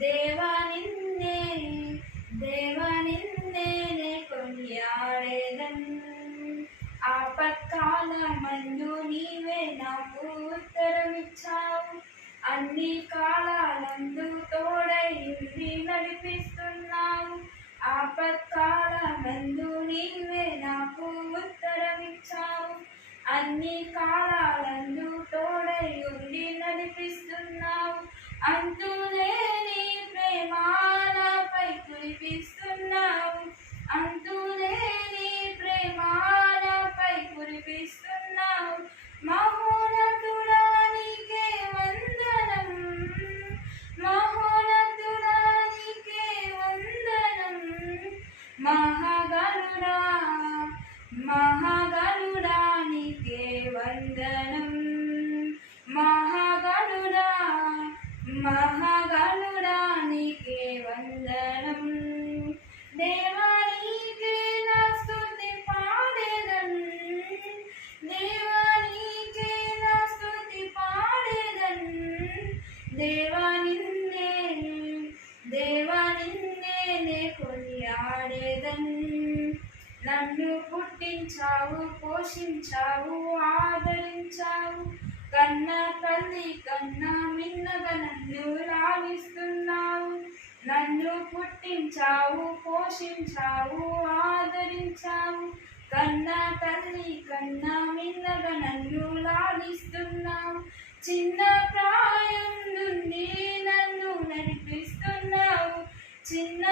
దేవా నిన్నే దేవా నిన్నే కొనియాడేదన్. ఆపత్కాలమందు నీవే నాకు ఉత్తరమిచ్చావు, అన్ని కాలాలందు తోడై ఉండి నడిపిస్తున్నావు. ఆపత్కాలమందు నీవే నాకు ఉత్తరమిచ్చావు, అన్ని కాలాలందు తోడై ఉండి నడిపిస్తున్నావు. అంతులేని ప్రేమ నాపై కురిపిస్తున్నావు, అంతులేని ప్రేమ నాపై కురిపిస్తున్నావు. మహోన్నతుడా నీకే వందనం, మహోన్నతుడా నీకే వందనం. మహాగణుడా మహాగణుడా నీకే వందనం, మహాగణుడా మహాగణుడా నీకే వందనం. దేవా నీకే నా స్తుతి పాడేదన్, దేవా నీకే నా స్తుతి పాడేదన్. దేవా నిన్నే దేవా నిన్నే కొనియాడేదన్. నన్ను పుట్టించావు, పోషించావు, ఆదరించావు, కన్న తల్లి కన్నా మిన్నగా నన్ను లాలిస్తున్నావు. నన్ను పుట్టించావు, పోషించావు, ఆదరించావు, కన్న తల్లి కన్నా మిన్నగా నన్ను లాలిస్తున్నావు. చిన్న ప్రాయం నుండి నన్ను నడిపిస్తున్నావు, చిన్న